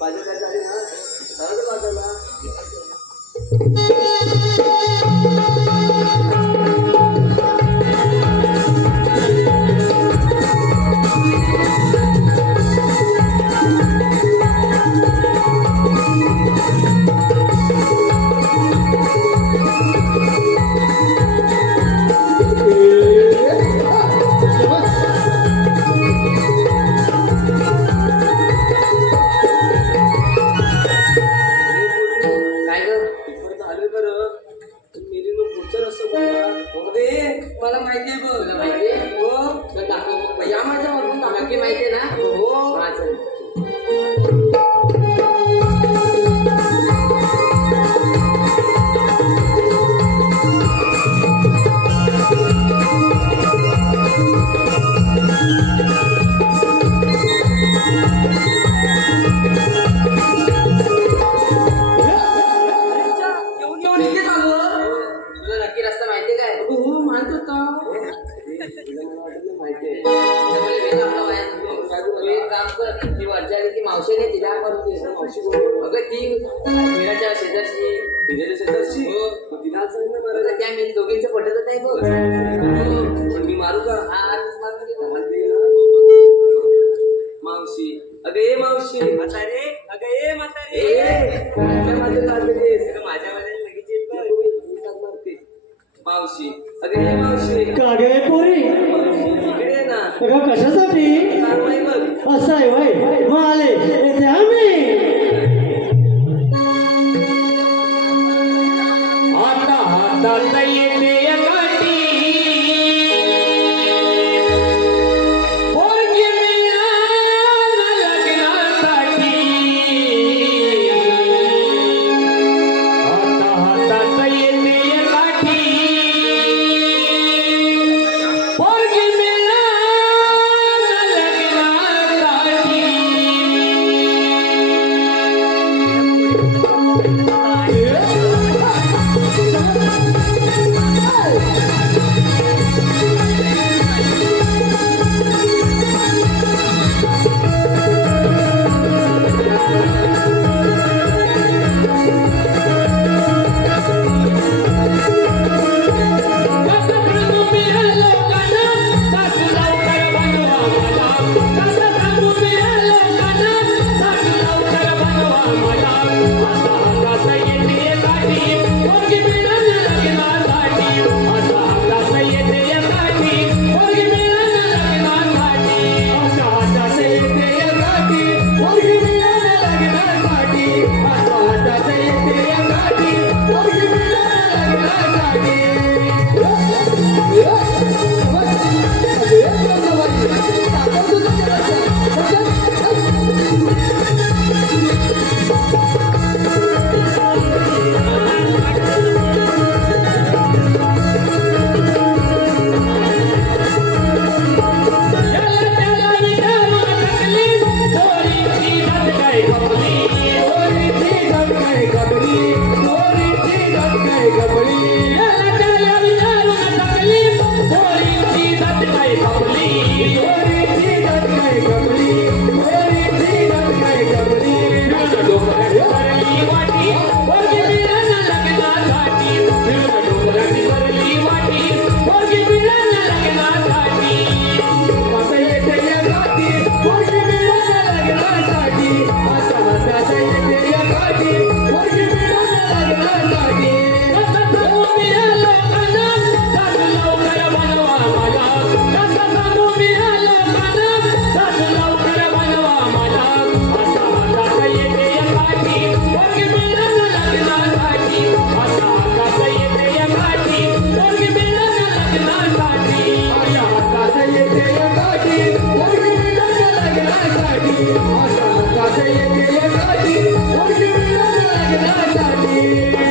पाहिजे काय झाली ना झालं वाटायला मला माहिती आहे बघ. तुला माहिती आहे? हो. दाखव या माझ्या वरून नक्की माहिती आहे ना? हो. येऊन येऊन इथे झालो. तुला नक्की रस्ता माहिती आहे काय? हो माहित होता. मावशीने तिला मावशी अगं ती मीराच्या शेजारची तिला त्या मी दोघींचं पटतच नाही बघ. पण मी मारू का? मावशी अगं ये मावशी म्हातारे अगं ये म्हातारे माझ्या मावशी अगं ये मावशी कागे पोरी इकडे ना अगं कशासाठी नाही बघ असं आहे वय मग आले येते आम्ही आता हातात येते गाठी पोरगी मिळाला लग्नासाठी आता हातात येते गाठी पोरगी Thank you.